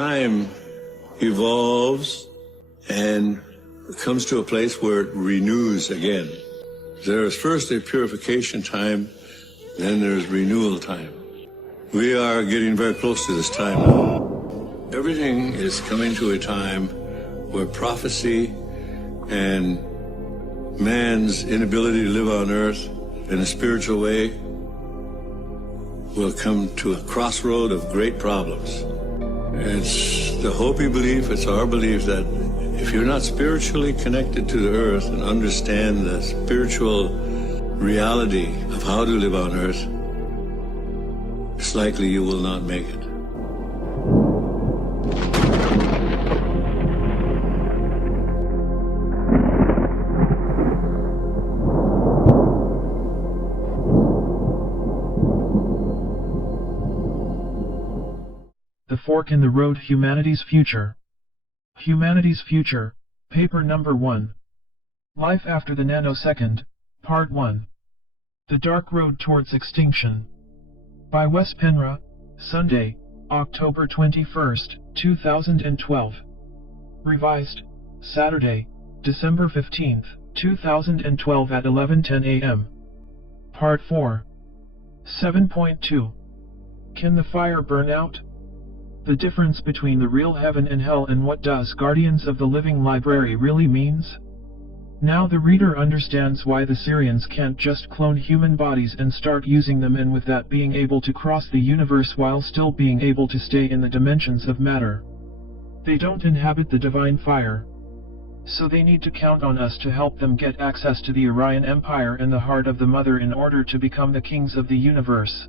time evolves and comes to a place where it renews again. There is first a purification time, then there's renewal time. We are getting very close to this time now. Everything is coming to a time where prophecy and man's inability to live on earth in a spiritual way will come to a crossroad of great problems. It's the Hopi belief, it's our belief that if you're not spiritually connected to the earth and understand the spiritual reality of how to live on earth, it's likely you will not make it. The Fork in the Road: Humanity's Future. Humanity's Future, Paper Number 1. Life After the Nanosecond, Part 1. The Dark Road Towards Extinction. By Wes Penra, Sunday, October 21, 2012. Revised, Saturday, December 15, 2012 at 11:10 a.m. Part 4. 7.2. Can the fire burn out? The difference between the real heaven and hell and what does Guardians of the Living Library really means? Now the reader understands why the Syrians can't just clone human bodies and start using them, and with that being able to cross the universe while still being able to stay in the dimensions of matter. They don't inhabit the divine fire. So they need to count on us to help them get access to the Orion Empire and the heart of the Mother in order to become the kings of the universe.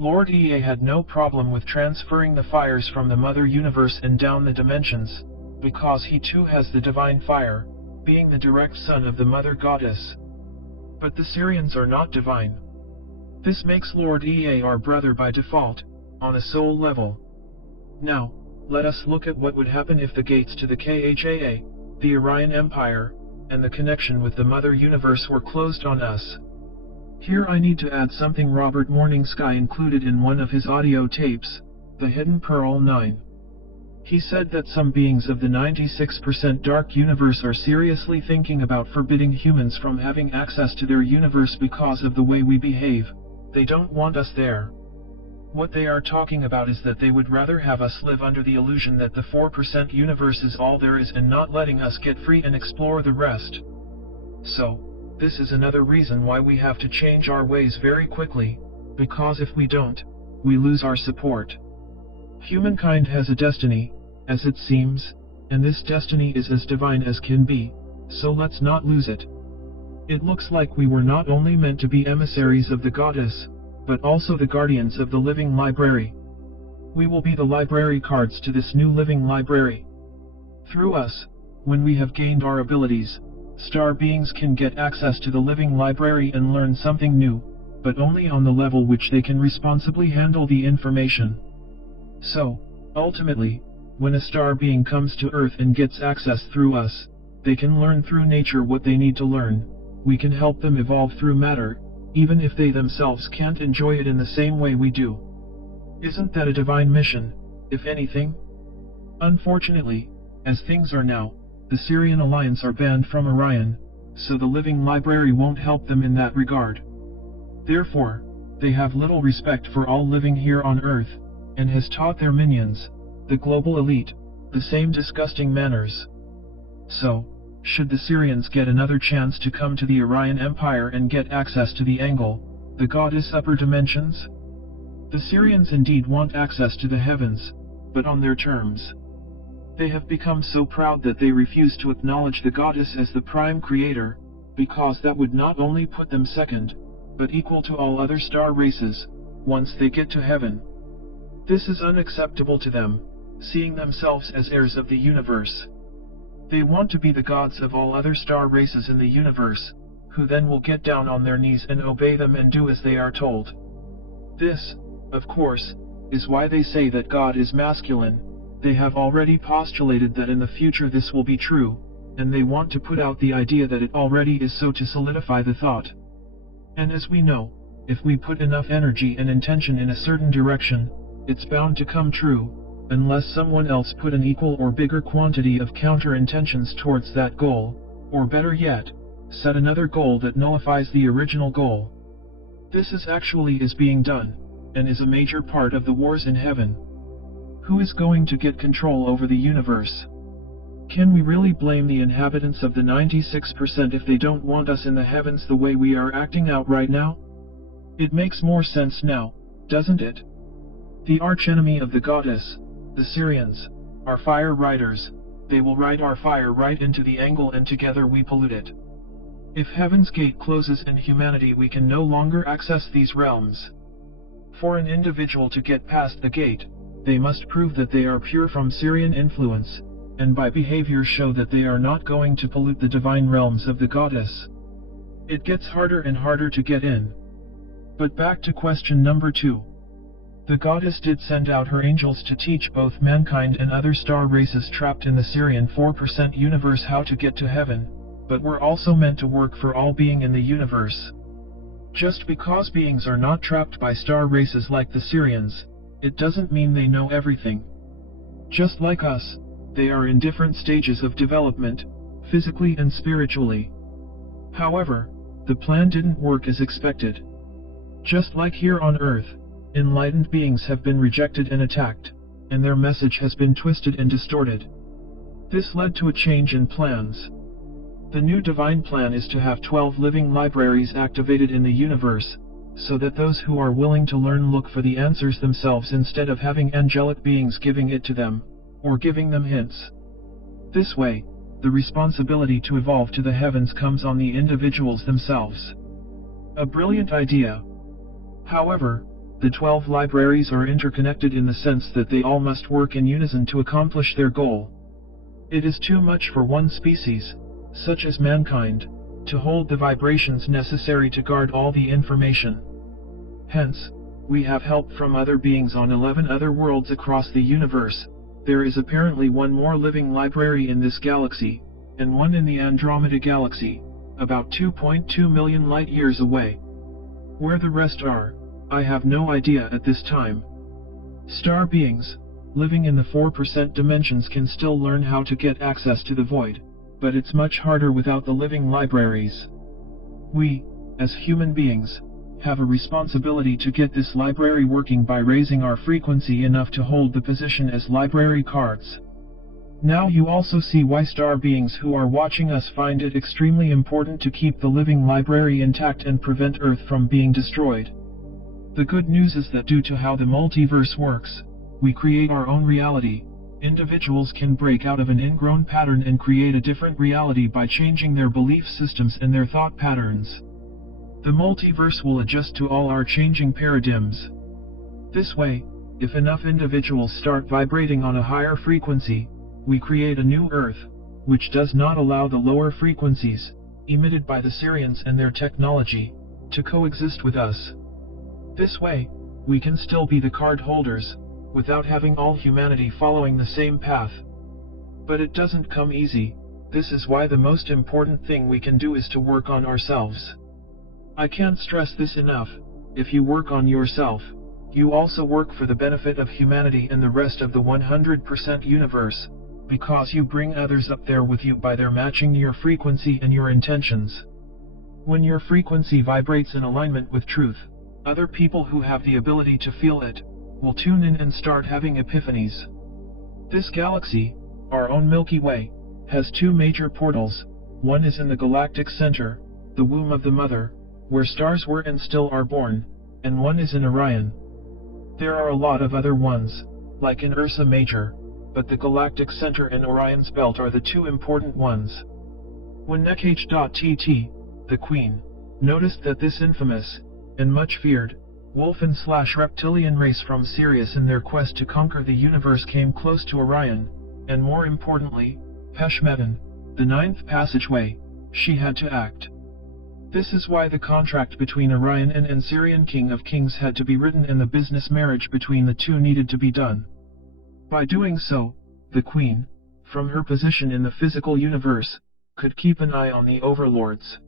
Lord Ea had no problem with transferring the fires from the Mother Universe and down the dimensions, because he too has the divine fire, being the direct son of the Mother Goddess. But the Syrians are not divine. This makes Lord Ea our brother by default, on a soul level. Now, let us look at what would happen if the gates to the KHAA, the Orion Empire, and the connection with the Mother Universe were closed on us. Here I need to add something Robert Morningsky included in one of his audio tapes, The Hidden Pearl 9. He said that some beings of the 96% dark universe are seriously thinking about forbidding humans from having access to their universe because of the way we behave. They don't want us there. What they are talking about is that they would rather have us live under the illusion that the 4% universe is all there is and not letting us get free and explore the rest. So, this is another reason why we have to change our ways very quickly, because if we don't, we lose our support. Humankind has a destiny, as it seems, and this destiny is as divine as can be, so let's not lose it. It looks like we were not only meant to be emissaries of the goddess, but also the guardians of the living library. We will be the library cards to this new living library. Through us, when we have gained our abilities, star beings can get access to the living library and learn something new, but only on the level which they can responsibly handle the information. So, ultimately, when a star being comes to Earth and gets access through us, they can learn through nature what they need to learn. We can help them evolve through matter, even if they themselves can't enjoy it in the same way we do. Isn't that a divine mission, if anything? Unfortunately, as things are now, the Syrian Alliance are banned from Orion, so the living library won't help them in that regard. Therefore, they have little respect for all living here on Earth, and has taught their minions, the global elite, the same disgusting manners. So, should the Syrians get another chance to come to the Orion Empire and get access to the Angle, the goddess upper dimensions? The Syrians indeed want access to the heavens, but on their terms. They have become so proud that they refuse to acknowledge the goddess as the prime creator, because that would not only put them second, but equal to all other star races, once they get to heaven. This is unacceptable to them, seeing themselves as heirs of the universe. They want to be the gods of all other star races in the universe, who then will get down on their knees and obey them and do as they are told. This, of course, is why they say that God is masculine. They have already postulated that in the future this will be true, and they want to put out the idea that it already is so to solidify the thought. And as we know, if we put enough energy and intention in a certain direction, it's bound to come true, unless someone else put an equal or bigger quantity of counter-intentions towards that goal, or better yet, set another goal that nullifies the original goal. This is being done, and is a major part of the wars in heaven. Who is going to get control over the universe? Can we really blame the inhabitants of the 96% if they don't want us in the heavens the way we are acting out right now? It makes more sense now, doesn't it? The archenemy of the goddess, the Syrians, are fire riders. They will ride our fire right into the angle and together we pollute it. If Heaven's Gate closes in humanity, we can no longer access these realms. For an individual to get past the gate, they must prove that they are pure from Syrian influence, and by behavior show that they are not going to pollute the divine realms of the goddess. It gets harder and harder to get in. But back to question number 2. The goddess did send out her angels to teach both mankind and other star races trapped in the Syrian 4% universe how to get to heaven, but were also meant to work for all being in the universe. Just because beings are not trapped by star races like the Syrians, it doesn't mean they know everything. Just like us, they are in different stages of development, physically and spiritually. However, the plan didn't work as expected. Just like here on Earth, enlightened beings have been rejected and attacked, and their message has been twisted and distorted. This led to a change in plans. The new divine plan is to have 12 living libraries activated in the universe, so that those who are willing to learn look for the answers themselves instead of having angelic beings giving it to them, or giving them hints. This way, the responsibility to evolve to the heavens comes on the individuals themselves. A brilliant idea. However, the 12 libraries are interconnected in the sense that they all must work in unison to accomplish their goal. It is too much for one species, such as mankind, to hold the vibrations necessary to guard all the information. Hence, we have help from other beings on 11 other worlds across the universe. There is apparently one more living library in this galaxy, and one in the Andromeda galaxy, about 2.2 million light-years away. Where the rest are, I have no idea at this time. Star beings, living in the 4% dimensions can still learn how to get access to the void, but it's much harder without the living libraries. We, as human beings, have a responsibility to get this library working by raising our frequency enough to hold the position as library cards. Now you also see why star beings who are watching us find it extremely important to keep the living library intact and prevent Earth from being destroyed. The good news is that due to how the multiverse works, we create our own reality. Individuals can break out of an ingrown pattern and create a different reality by changing their belief systems and their thought patterns. The multiverse will adjust to all our changing paradigms. This way, if enough individuals start vibrating on a higher frequency, we create a new Earth, which does not allow the lower frequencies, emitted by the Syrians and their technology, to coexist with us. This way, we can still be the card holders, without having all humanity following the same path. But it doesn't come easy. This is why the most important thing we can do is to work on ourselves. I can't stress this enough. If you work on yourself, you also work for the benefit of humanity and the rest of the 100% universe, because you bring others up there with you by their matching your frequency and your intentions. When your frequency vibrates in alignment with truth, other people who have the ability to feel it will tune in and start having epiphanies. This galaxy, our own Milky Way, has 2 major portals. One is in the galactic center, the womb of the mother, where stars were and still are born, and one is in Orion. There are a lot of other ones, like in Ursa Major, but the galactic center and Orion's belt are the 2 important ones. When NECH.TT, the Queen, noticed that this infamous, and much feared, wolf/reptilian race from Sirius in their quest to conquer the universe came close to Orion, and more importantly, Peshmetan, the 9th passageway, she had to act. This is why the contract between Orion and Ansirian King of Kings had to be written and the business marriage between the 2 needed to be done. By doing so, the Queen, from her position in the physical universe, could keep an eye on the overlords.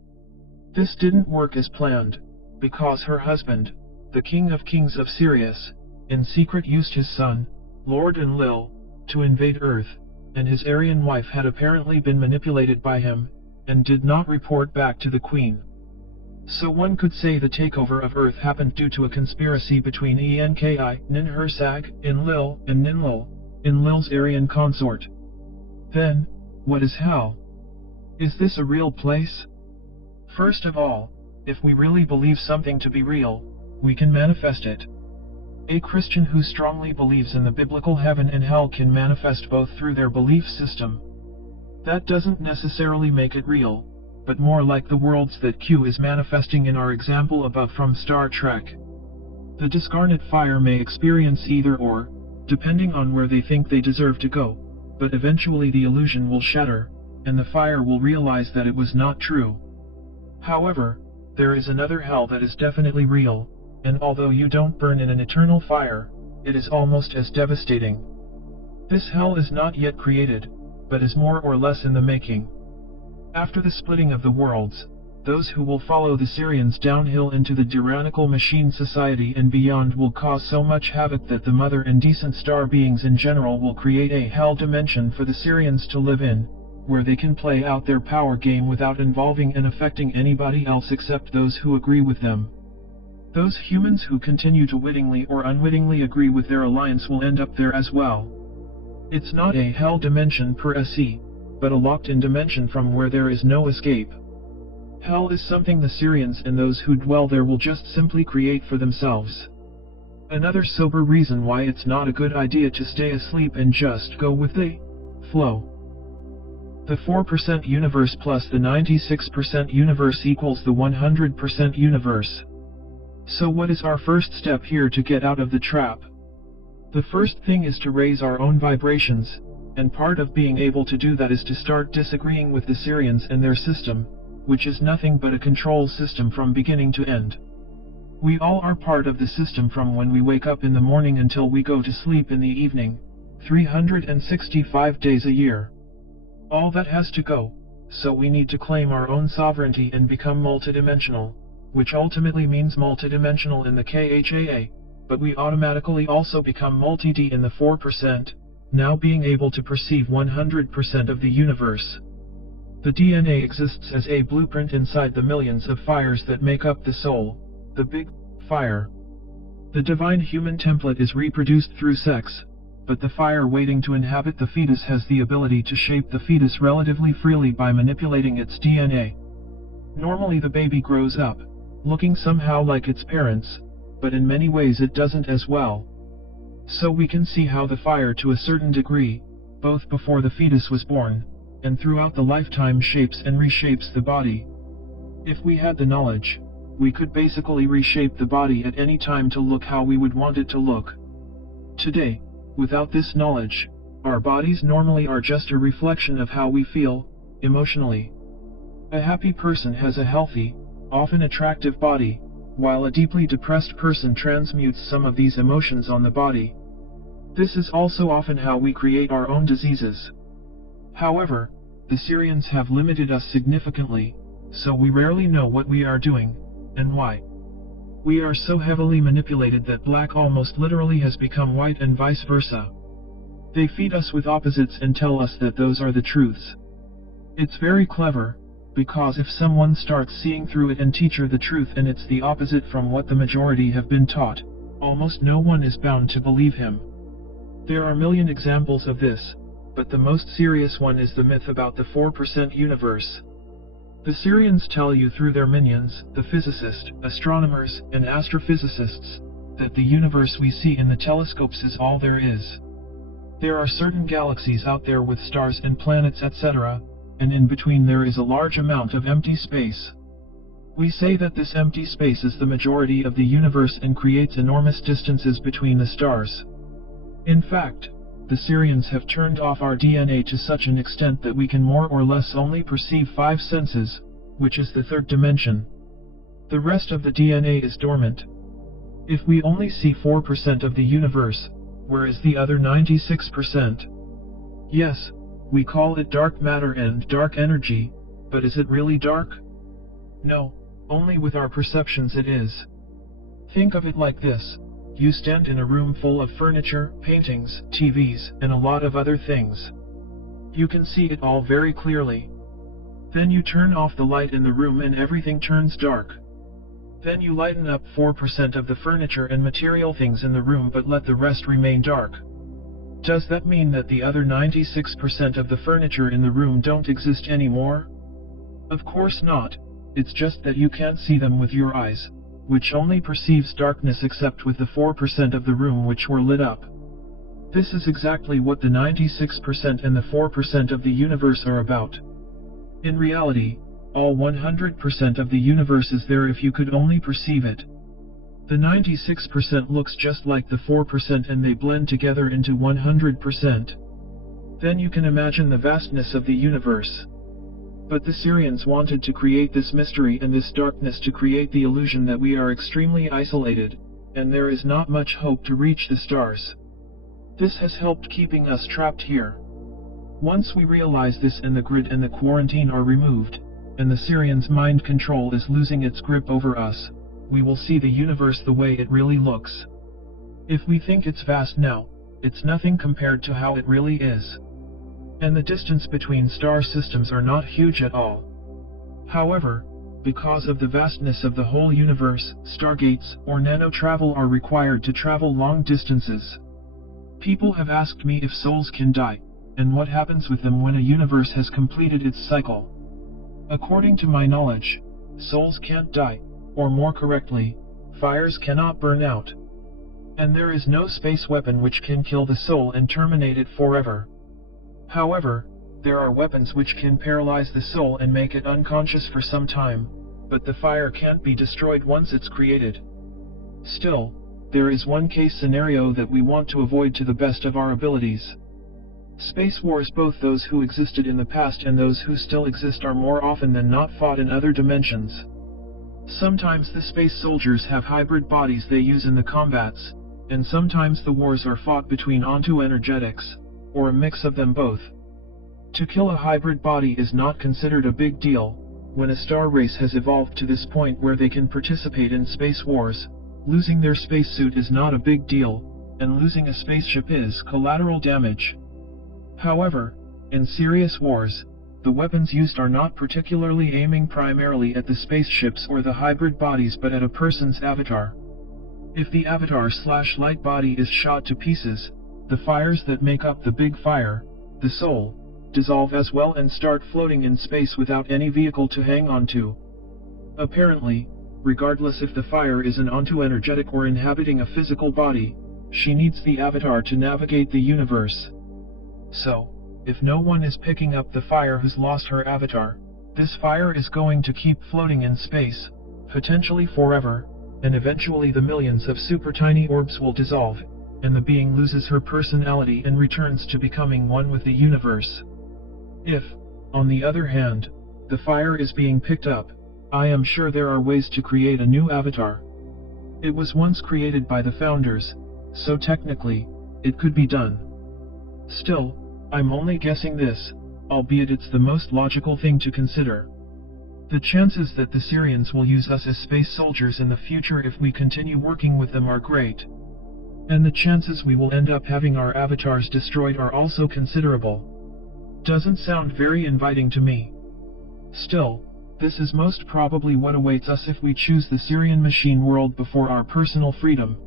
This didn't work as planned, because her husband, the King of Kings of Sirius, in secret used his son, Lord Enlil, to invade Earth, and his Aryan wife had apparently been manipulated by him, and did not report back to the Queen. So one could say the takeover of Earth happened due to a conspiracy between Enki, Ninhursag, Enlil, and Ninlil, Enlil's Aryan consort. Then, what is hell? Is this a real place? First of all, if we really believe something to be real, we can manifest it. A Christian who strongly believes in the biblical heaven and hell can manifest both through their belief system. That doesn't necessarily make it real, but more like the worlds that Q is manifesting in our example above from Star Trek. The discarnate fire may experience either or, depending on where they think they deserve to go, but eventually the illusion will shatter, and the fire will realize that it was not true. However, there is another hell that is definitely real, and although you don't burn in an eternal fire, it is almost as devastating. This hell is not yet created, but is more or less in the making. After the splitting of the worlds, those who will follow the Syrians downhill into the tyrannical machine society and beyond will cause so much havoc that the mother and decent star beings in general will create a hell dimension for the Syrians to live in, where they can play out their power game without involving and affecting anybody else except those who agree with them. Those humans who continue to wittingly or unwittingly agree with their alliance will end up there as well. It's not a hell dimension per se, but a locked-in dimension from where there is no escape. Hell is something the Syrians and those who dwell there will just simply create for themselves. Another sober reason why it's not a good idea to stay asleep and just go with the flow. The 4% universe plus the 96% universe equals the 100% universe. So what is our first step here to get out of the trap? The first thing is to raise our own vibrations, and part of being able to do that is to start disagreeing with the Syrians and their system, which is nothing but a control system from beginning to end. We all are part of the system from when we wake up in the morning until we go to sleep in the evening, 365 days a year. All that has to go, so we need to claim our own sovereignty and become multidimensional, which ultimately means multidimensional in the KHAA, but we automatically also become multi-D in the 4%, now being able to perceive 100% of the universe. The DNA exists as a blueprint inside the millions of fires that make up the soul, the big fire. The divine human template is reproduced through sex, but the fire waiting to inhabit the fetus has the ability to shape the fetus relatively freely by manipulating its DNA. Normally the baby grows up, looking somehow like its parents, but in many ways it doesn't as well. So we can see how the fire to a certain degree, both before the fetus was born, and throughout the lifetime shapes and reshapes the body. If we had the knowledge, we could basically reshape the body at any time to look how we would want it to look. Today, without this knowledge, our bodies normally are just a reflection of how we feel, emotionally. A happy person has a healthy, often attractive body, while a deeply depressed person transmutes some of these emotions on the body. This is also often how we create our own diseases. However, the Syrians have limited us significantly, so we rarely know what we are doing, and why. We are so heavily manipulated that black almost literally has become white and vice versa. They feed us with opposites and tell us that those are the truths. It's very clever, because if someone starts seeing through it and teach her the truth and it's the opposite from what the majority have been taught, almost no one is bound to believe him. There are a million examples of this, but the most serious one is the myth about the 4% universe. The Syrians tell you through their minions, the physicists, astronomers, and astrophysicists, that the universe we see in the telescopes is all there is. There are certain galaxies out there with stars and planets etc., and in between there is a large amount of empty space. We say that this empty space is the majority of the universe and creates enormous distances between the stars. In fact, the Syrians have turned off our DNA to such an extent that we can more or less only perceive 5 senses, which is the third dimension. The rest of the DNA is dormant. If we only see 4% of the universe, where is the other 96%? Yes, we call it dark matter and dark energy, but is it really dark? No, only with our perceptions it is. Think of it like this. You stand in a room full of furniture, paintings, TVs, and a lot of other things. You can see it all very clearly. Then you turn off the light in the room and everything turns dark. Then you lighten up 4% of the furniture and material things in the room but let the rest remain dark. Does that mean that the other 96% of the furniture in the room don't exist anymore? Of course not. It's just that you can't see them with your eyes, which only perceives darkness except with the 4% of the room which were lit up. This is exactly what the 96% and the 4% of the universe are about. In reality, all 100% of the universe is there if you could only perceive it. The 96% looks just like the 4% and they blend together into 100%. Then you can imagine the vastness of the universe. But the Syrians wanted to create this mystery and this darkness to create the illusion that we are extremely isolated, and there is not much hope to reach the stars. This has helped keeping us trapped here. Once we realize this and the grid and the quarantine are removed, and the Syrians' mind control is losing its grip over us, we will see the universe the way it really looks. If we think it's vast now, it's nothing compared to how it really is. And the distance between star systems are not huge at all. However, because of the vastness of the whole universe, stargates or nano travel are required to travel long distances. People have asked me if souls can die, and what happens with them when a universe has completed its cycle. According to my knowledge, souls can't die, or more correctly, fires cannot burn out. And there is no space weapon which can kill the soul and terminate it forever. However, there are weapons which can paralyze the soul and make it unconscious for some time, but the fire can't be destroyed once it's created. Still, there is one case scenario that we want to avoid to the best of our abilities. Space wars, both those who existed in the past and those who still exist, are more often than not fought in other dimensions. Sometimes the space soldiers have hybrid bodies they use in the combats, and sometimes the wars are fought between onto energetics, or a mix of them both. To kill a hybrid body is not considered a big deal. When a star race has evolved to this point where they can participate in space wars, losing their spacesuit is not a big deal, and losing a spaceship is collateral damage. However, in serious wars, the weapons used are not particularly aiming primarily at the spaceships or the hybrid bodies but at a person's avatar. If the avatar/light body is shot to pieces, the fires that make up the big fire, the soul, dissolve as well and start floating in space without any vehicle to hang on to. Apparently, regardless if the fire is an onto-energetic or inhabiting a physical body, she needs the avatar to navigate the universe. So, if no one is picking up the fire who's lost her avatar, this fire is going to keep floating in space, potentially forever, and eventually the millions of super tiny orbs will dissolve, and the being loses her personality and returns to becoming one with the universe. If, on the other hand, the fire is being picked up, I am sure there are ways to create a new avatar. It was once created by the founders, so technically, it could be done. Still, I'm only guessing this, albeit it's the most logical thing to consider. The chances that the Syrians will use us as space soldiers in the future if we continue working with them are great. And the chances we will end up having our avatars destroyed are also considerable. Doesn't sound very inviting to me. Still, this is most probably what awaits us if we choose the Syrian machine world before our personal freedom.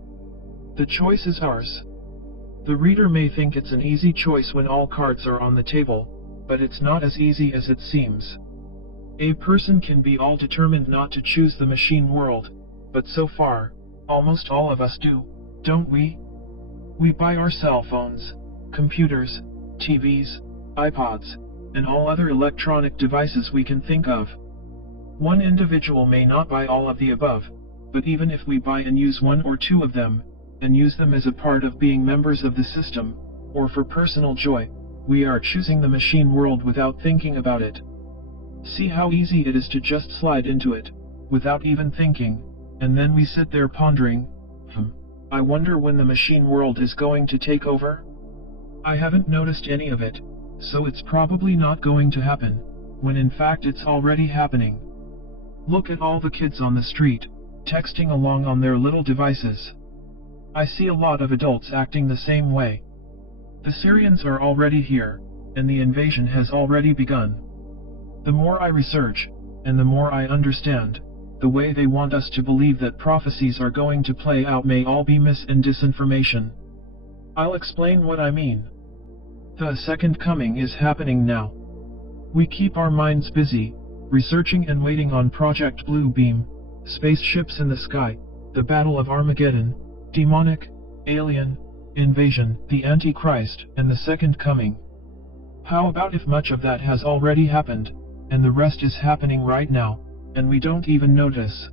The choice is ours. The reader may think it's an easy choice when all cards are on the table, but it's not as easy as it seems. A person can be all determined not to choose the machine world, but so far, almost all of us do, don't we? We buy our cell phones, computers, TVs, iPods, and all other electronic devices we can think of. One individual may not buy all of the above, but even if we buy and use one or two of them, and use them as a part of being members of the system, or for personal joy, we are choosing the machine world without thinking about it. See how easy it is to just slide into it, without even thinking, and then we sit there pondering, I wonder when the machine world is going to take over? I haven't noticed any of it, so it's probably not going to happen, when in fact it's already happening. Look at all the kids on the street, texting along on their little devices. I see a lot of adults acting the same way. The Syrians are already here, and the invasion has already begun. The more I research, and the more I understand, the way they want us to believe that prophecies are going to play out may all be mis and disinformation. I'll explain what I mean. The second coming is happening now. We keep our minds busy, researching and waiting on Project Blue Beam, spaceships in the sky, the Battle of Armageddon, demonic, alien, invasion, the Antichrist, and the second coming. How about if much of that has already happened, and the rest is happening right now, and we don't even notice?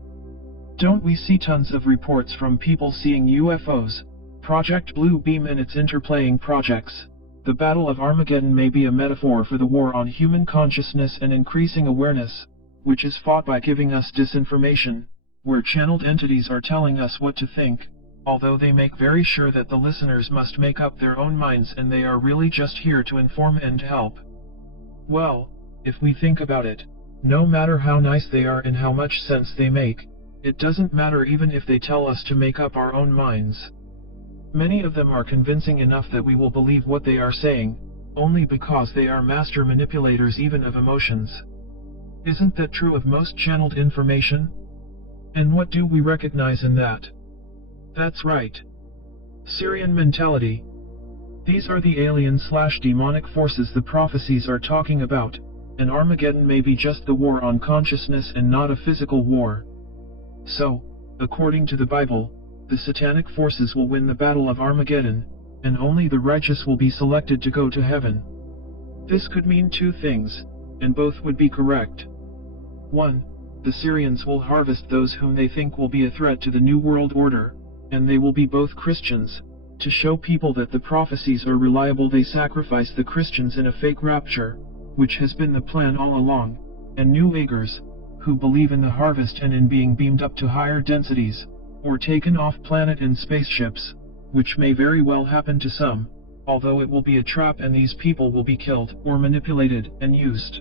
Don't we see tons of reports from people seeing UFOs, Project Blue Beam and its interplaying projects? The Battle of Armageddon may be a metaphor for the war on human consciousness and increasing awareness, which is fought by giving us disinformation, where channeled entities are telling us what to think, although they make very sure that the listeners must make up their own minds and they are really just here to inform and help. Well, if we think about it, no matter how nice they are and how much sense they make, it doesn't matter even if they tell us to make up our own minds. Many of them are convincing enough that we will believe what they are saying, only because they are master manipulators even of emotions. Isn't that true of most channeled information? And what do we recognize in that? That's right. Syrian mentality. These are the alien/demonic forces the prophecies are talking about, and Armageddon may be just the war on consciousness and not a physical war. So, according to the Bible, the satanic forces will win the Battle of Armageddon, and only the righteous will be selected to go to heaven. This could mean two things, and both would be correct. 1. The Syrians will harvest those whom they think will be a threat to the New World Order, and they will be both Christians. To show people that the prophecies are reliable, they sacrifice the Christians in a fake rapture, which has been the plan all along, and New Agers, who believe in the harvest and in being beamed up to higher densities, or taken off planet in spaceships, which may very well happen to some, although it will be a trap and these people will be killed or manipulated and used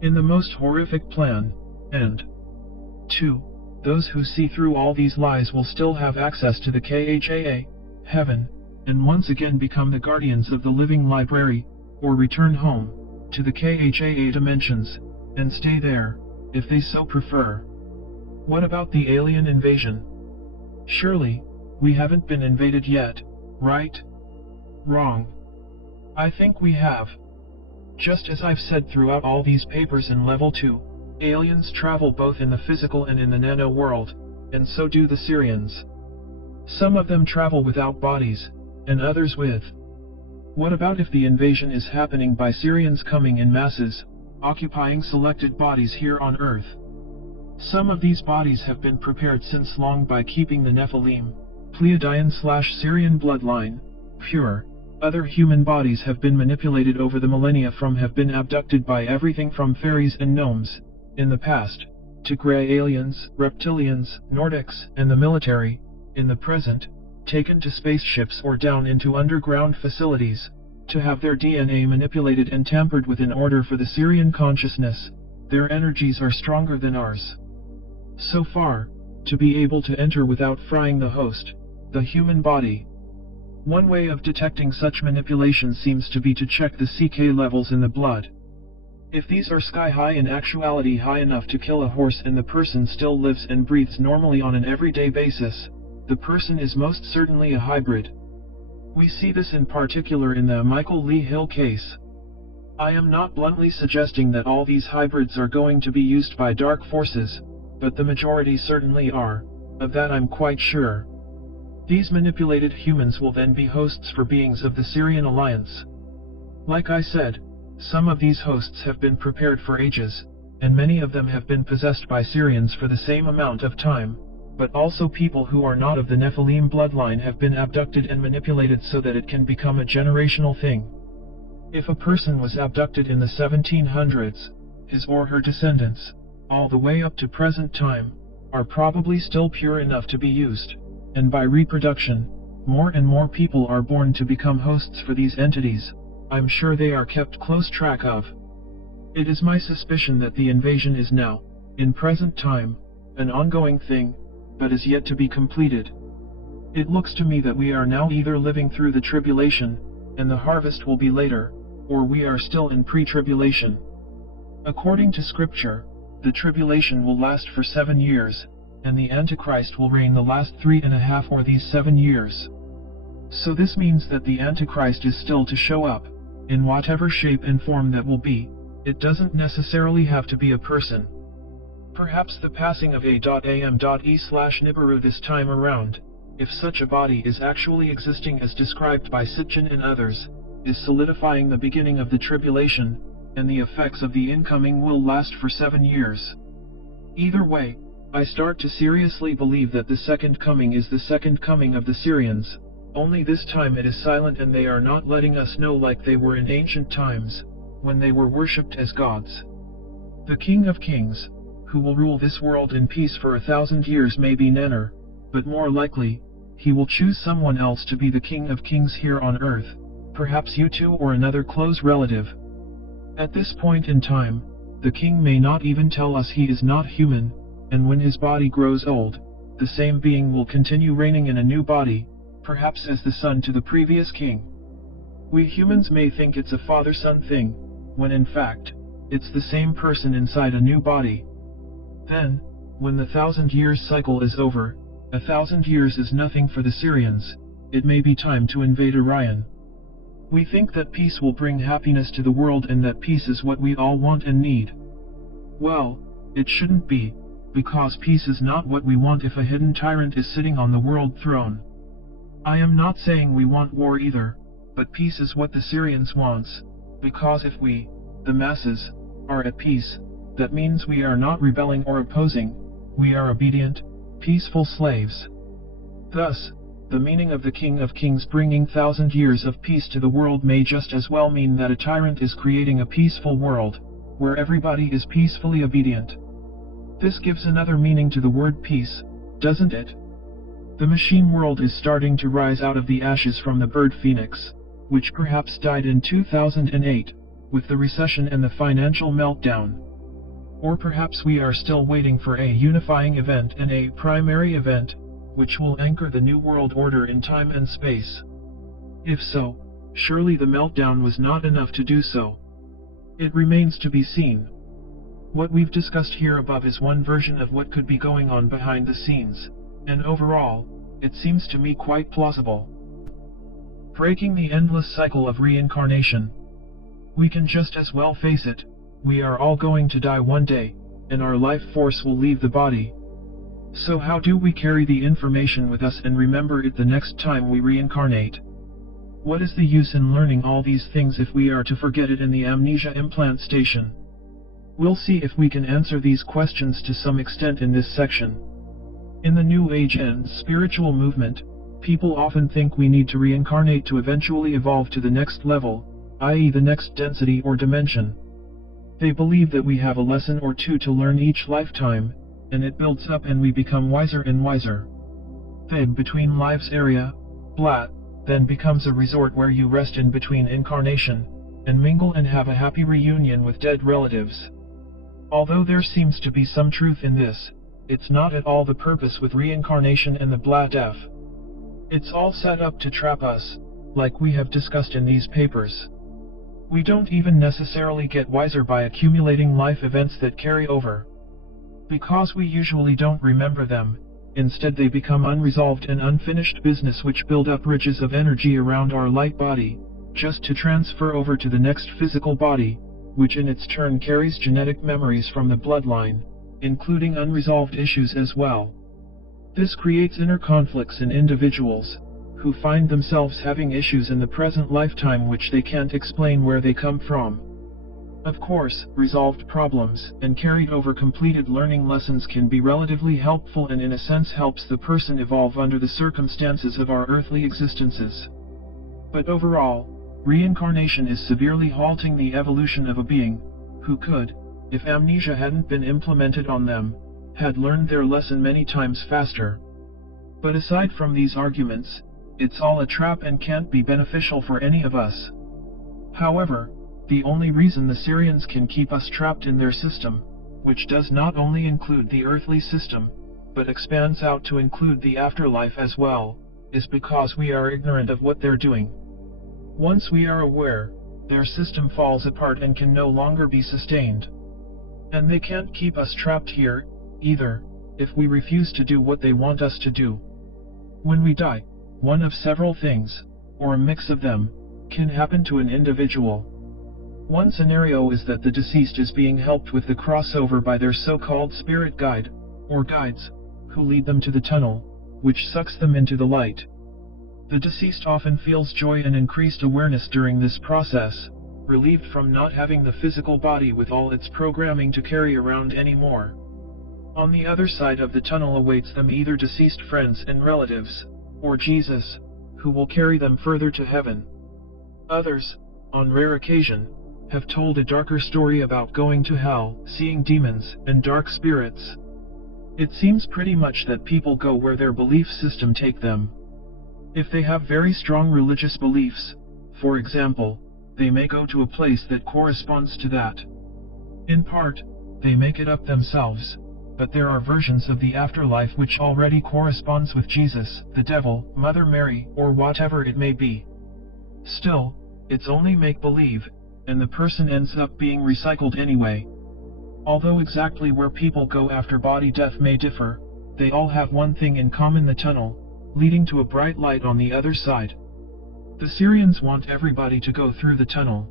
in the most horrific plan. And 2. Those who see through all these lies will still have access to the KHAA, heaven, and once again become the guardians of the living library, or return home to the KHAA dimensions, and stay there, if they so prefer. What about the alien invasion? Surely, we haven't been invaded yet, right? Wrong. I think we have. Just as I've said throughout all these papers in Level 2, aliens travel both in the physical and in the nano world, and so do the Syrians. Some of them travel without bodies, and others with. What about if the invasion is happening by Syrians coming in masses, occupying selected bodies here on Earth? Some of these bodies have been prepared since long by keeping the Nephilim, Pleiadian/Syrian bloodline, pure. Other human bodies have been manipulated over the millennia have been abducted by everything from fairies and gnomes, in the past, to grey aliens, reptilians, Nordics, and the military, in the present, taken to spaceships or down into underground facilities, to have their DNA manipulated and tampered with in order for the Syrian consciousness. Their energies are stronger than ours. So far, to be able to enter without frying the host, the human body. One way of detecting such manipulation seems to be to check the CK levels in the blood. If these are sky high, in actuality high enough to kill a horse, and the person still lives and breathes normally on an everyday basis, the person is most certainly a hybrid. We see this in particular in the Michael Lee Hill case. I am not bluntly suggesting that all these hybrids are going to be used by dark forces, but the majority certainly are, of that I'm quite sure. These manipulated humans will then be hosts for beings of the Syrian alliance. Like I said, some of these hosts have been prepared for ages, and many of them have been possessed by Syrians for the same amount of time, but also people who are not of the Nephilim bloodline have been abducted and manipulated so that it can become a generational thing. If a person was abducted in the 1700s, his or her descendants, all the way up to present time, are probably still pure enough to be used, and by reproduction, more and more people are born to become hosts for these entities. I'm sure they are kept close track of. It is my suspicion that the invasion is now, in present time, an ongoing thing, but is yet to be completed. It looks to me that we are now either living through the tribulation, and the harvest will be later, or we are still in pre-tribulation. According to Scripture, the tribulation will last for 7 years, and the Antichrist will reign the last 3.5 or these 7 years. So this means that the Antichrist is still to show up, in whatever shape and form that will be. It doesn't necessarily have to be a person. Perhaps the passing of A.M.E/Nibiru this time around, if such a body is actually existing as described by Sitchin and others, is solidifying the beginning of the tribulation, and the effects of the incoming will last for 7 years. Either way, I start to seriously believe that the second coming is the second coming of the Syrians, only this time it is silent and they are not letting us know like they were in ancient times, when they were worshipped as gods. The King of Kings, who will rule this world in peace for 1,000 years may be Nano, but more likely, he will choose someone else to be the King of Kings here on earth, perhaps you two or another close relative. At this point in time, the king may not even tell us he is not human, and when his body grows old, the same being will continue reigning in a new body, perhaps as the son to the previous king. We humans may think it's a father-son thing, when in fact, it's the same person inside a new body. Then, when the 1,000 years cycle is over, 1,000 years is nothing for the Syrians, it may be time to invade Orion. We think that peace will bring happiness to the world and that peace is what we all want and need. Well, it shouldn't be, because peace is not what we want if a hidden tyrant is sitting on the world throne. I am not saying we want war either, but peace is what the Syrians wants, because if we, the masses, are at peace, that means we are not rebelling or opposing, we are obedient, peaceful slaves. Thus, the meaning of the King of Kings bringing 1,000 years of peace to the world may just as well mean that a tyrant is creating a peaceful world, where everybody is peacefully obedient. This gives another meaning to the word peace, doesn't it? The machine world is starting to rise out of the ashes from the bird phoenix, which perhaps died in 2008, with the recession and the financial meltdown. Or perhaps we are still waiting for a unifying event and a primary event, which will anchor the new world order in time and space. If so, surely the meltdown was not enough to do so. It remains to be seen. What we've discussed here above is one version of what could be going on behind the scenes, and overall, it seems to me quite plausible. Breaking the endless cycle of reincarnation. We can just as well face it, we are all going to die one day, and our life force will leave the body. So how do we carry the information with us and remember it the next time we reincarnate? What is the use in learning all these things if we are to forget it in the amnesia implant station? We'll see if we can answer these questions to some extent in this section. In the New Age and spiritual movement, people often think we need to reincarnate to eventually evolve to the next level, i.e. the next density or dimension. They believe that we have a lesson or two to learn each lifetime, and it builds up and we become wiser and wiser. The between lives area, blat, then becomes a resort where you rest in between incarnation, and mingle and have a happy reunion with dead relatives. Although there seems to be some truth in this, it's not at all the purpose with reincarnation and the blat F. It's all set up to trap us, like we have discussed in these papers. We don't even necessarily get wiser by accumulating life events that carry over. Because we usually don't remember them, instead they become unresolved and unfinished business which build up ridges of energy around our light body, just to transfer over to the next physical body, which in its turn carries genetic memories from the bloodline, including unresolved issues as well. This creates inner conflicts in individuals, who find themselves having issues in the present lifetime which they can't explain where they come from. Of course, resolved problems and carried over completed learning lessons can be relatively helpful and in a sense helps the person evolve under the circumstances of our earthly existences. But overall, reincarnation is severely halting the evolution of a being, who could, if amnesia hadn't been implemented on them, had learned their lesson many times faster. But aside from these arguments, it's all a trap and can't be beneficial for any of us. However, the only reason the Syrians can keep us trapped in their system, which does not only include the earthly system, but expands out to include the afterlife as well, is because we are ignorant of what they're doing. Once we are aware, their system falls apart and can no longer be sustained. And they can't keep us trapped here, either, if we refuse to do what they want us to do. When we die, one of several things, or a mix of them, can happen to an individual. One scenario is that the deceased is being helped with the crossover by their so-called spirit guide, or guides, who lead them to the tunnel, which sucks them into the light. The deceased often feels joy and increased awareness during this process, relieved from not having the physical body with all its programming to carry around anymore. On the other side of the tunnel awaits them either deceased friends and relatives, or Jesus, who will carry them further to heaven. Others, on rare occasion, have told a darker story about going to hell, seeing demons, and dark spirits. It seems pretty much that people go where their belief system take them. If they have very strong religious beliefs, for example, they may go to a place that corresponds to that. In part, they make it up themselves, but there are versions of the afterlife which already corresponds with Jesus, the devil, Mother Mary, or whatever it may be. Still, it's only make-believe, and the person ends up being recycled anyway. Although exactly where people go after body death may differ, they all have one thing in common: the tunnel, leading to a bright light on the other side. The Syrians want everybody to go through the tunnel.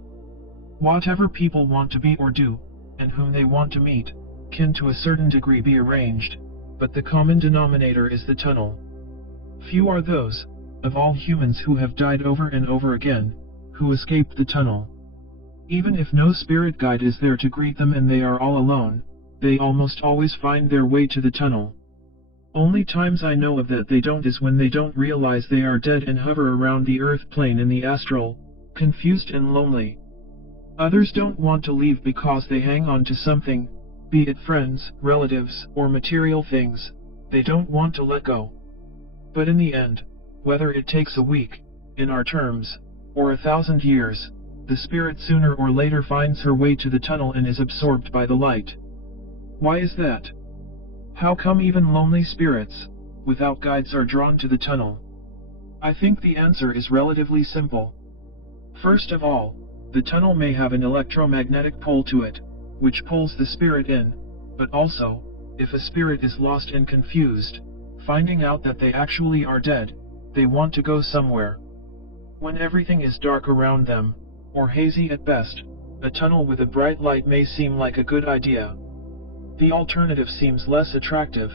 Whatever people want to be or do, and whom they want to meet, can to a certain degree be arranged, but the common denominator is the tunnel. Few are those, of all humans who have died over and over again, who escaped the tunnel. Even if no spirit guide is there to greet them and they are all alone, they almost always find their way to the tunnel. Only times I know of that they don't is when they don't realize they are dead and hover around the earth plane in the astral, confused and lonely. Others don't want to leave because they hang on to something, be it friends, relatives, or material things. They don't want to let go. But in the end, whether it takes a week, in our terms, or 1,000 years, the spirit sooner or later finds her way to the tunnel and is absorbed by the light. Why is that? How come even lonely spirits, without guides, are drawn to the tunnel? I think the answer is relatively simple. First of all, the tunnel may have an electromagnetic pull to it, which pulls the spirit in, but also, if a spirit is lost and confused, finding out that they actually are dead, they want to go somewhere. When everything is dark around them, or hazy at best, a tunnel with a bright light may seem like a good idea. The alternative seems less attractive.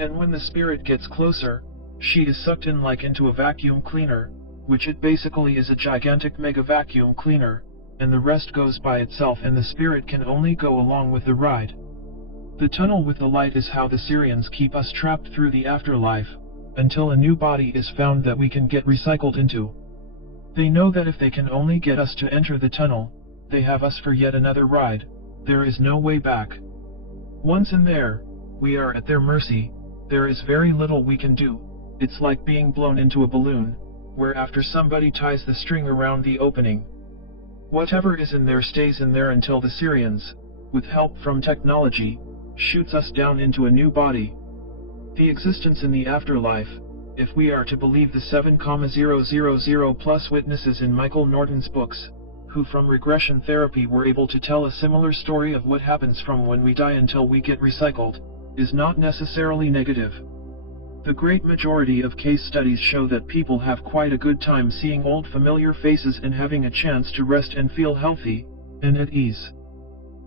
And when the spirit gets closer, she is sucked in like into a vacuum cleaner, which it basically is, a gigantic mega vacuum cleaner, and the rest goes by itself and the spirit can only go along with the ride. The tunnel with the light is how the Syrians keep us trapped through the afterlife, until a new body is found that we can get recycled into. They know that if they can only get us to enter the tunnel, they have us for yet another ride. There is no way back. Once in there, we are at their mercy. There is very little we can do. It's like being blown into a balloon, where after somebody ties the string around the opening, whatever is in there stays in there until the Syrians, with help from technology, shoots us down into a new body. The existence in the afterlife, if we are to believe the 7,000 plus witnesses in Michael Norton's books, who from regression therapy were able to tell a similar story of what happens from when we die until we get recycled, is not necessarily negative. The great majority of case studies show that people have quite a good time seeing old familiar faces and having a chance to rest and feel healthy, and at ease.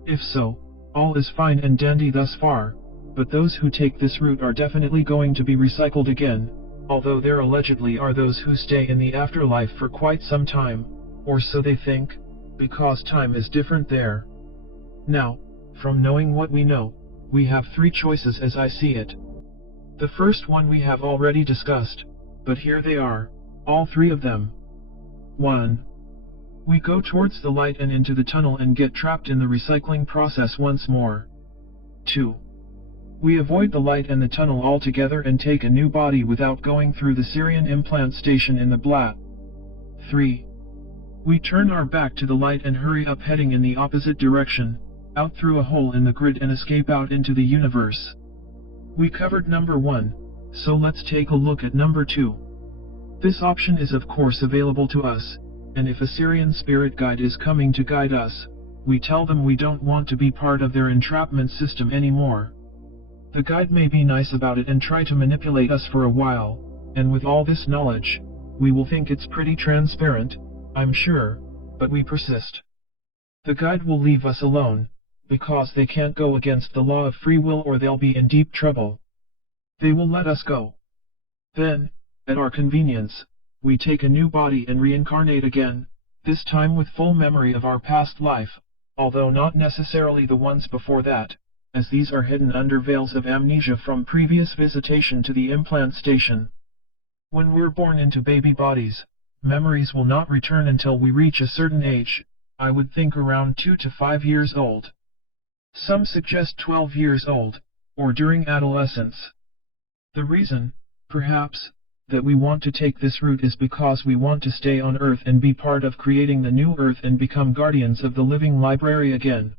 If so, all is fine and dandy thus far, but those who take this route are definitely going to be recycled again, although there allegedly are those who stay in the afterlife for quite some time, or so they think, because time is different there. Now, from knowing what we know, we have three choices as I see it. The first one we have already discussed, but here they are, all three of them. 1. We go towards the light and into the tunnel and get trapped in the recycling process once more. 2. We avoid the light and the tunnel altogether and take a new body without going through the Syrian implant station in the blat. 3. We turn our back to the light and hurry up heading in the opposite direction, out through a hole in the grid and escape out into the universe. We covered number 1, so let's take a look at number 2. This option is of course available to us, and if a Syrian spirit guide is coming to guide us, we tell them we don't want to be part of their entrapment system anymore. The guide may be nice about it and try to manipulate us for a while, and with all this knowledge, we will think it's pretty transparent, I'm sure, but we persist. The guide will leave us alone, because they can't go against the law of free will or they'll be in deep trouble. They will let us go. Then, at our convenience, we take a new body and reincarnate again, this time with full memory of our past life, although not necessarily the ones before that, as these are hidden under veils of amnesia from previous visitation to the implant station. When we're born into baby bodies, memories will not return until we reach a certain age, I would think around 2 to 5 years old. Some suggest 12 years old, or during adolescence. The reason, perhaps, that we want to take this route is because we want to stay on Earth and be part of creating the new Earth and become guardians of the living library again.